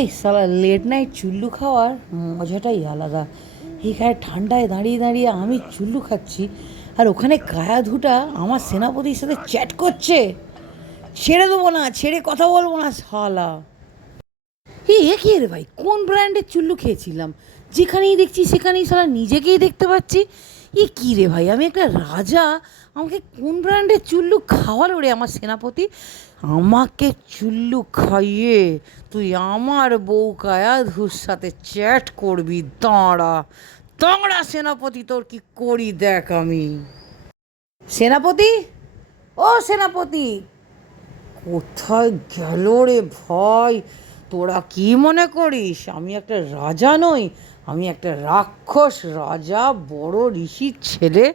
এই সালা late night চুল্লু খাওয়ার মজাটাই আলাদা। এখানে ঠান্ডায় দাঁড়িয়ে দাঁড়িয়ে আমি চুল্লু খাচ্ছি, আর ওখানে কায়াধুটা আমার সেনাপতির সাথে চ্যাট করছে। ছেড়ে দেবো না, ছেড়ে কথা বলবো না শালা। এ কি রে ভাই, কোন ব্র্যান্ডের চুল্লু খেয়েছিলাম? যেখানেই দেখছি সেখানেই শালা নিজেকেই দেখতে পাচ্ছি। এ কী রে ভাই, আমি একটা রাজা, আমাকে কোন ব্র্যান্ডের চুল্লু খাওয়ালো রে আমার সেনাপতি? আমাকে চুল্লু খাইয়ে তুই আমার বউ কায়াধুর সাথে চ্যাট করবি? দাঁড়া দাঁড়া সেনাপতি, তোর কি করি দেখ আমি। সেনাপতি, ও সেনাপতি, কোথায় গেল রে ভাই? তোরা কি মনে করিস আমি একটা রাজা নই? আমি একটা রাক্ষস রাজা, বড় ঋষির ছেলে।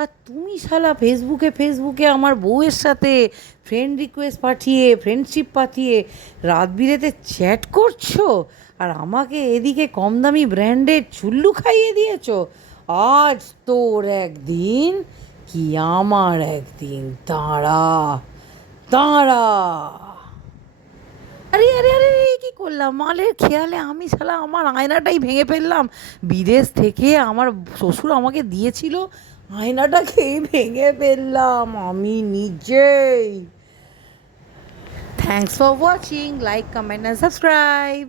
আর তুমি শালা ফেসবুকে ফেসবুকে আমার বউয়ের সাথে ফ্রেন্ড রিকোয়েস্ট পাঠিয়ে, ফ্রেন্ডশিপ পাঠিয়ে রাত বিরেতে চ্যাট করছো, আর আমাকে এদিকে কম দামি ব্র্যান্ডের চুল্লু খাইয়ে দিয়েছো। আজ তোর একদিন কি আমার একদিন, দাঁড়া দাঁড়া। আরে আরে আরে আরে, কি করলাম মালের খেয়ালে? আমি শালা আমার আয়নাটাই ভেঙে ফেললাম। বিদেশ থেকে আমার শ্বশুর আমাকে দিয়েছিল, আয়নাটাকেই ভেঙে ফেললাম আমি নিজেই। Thanks for watching, like comment and subscribe.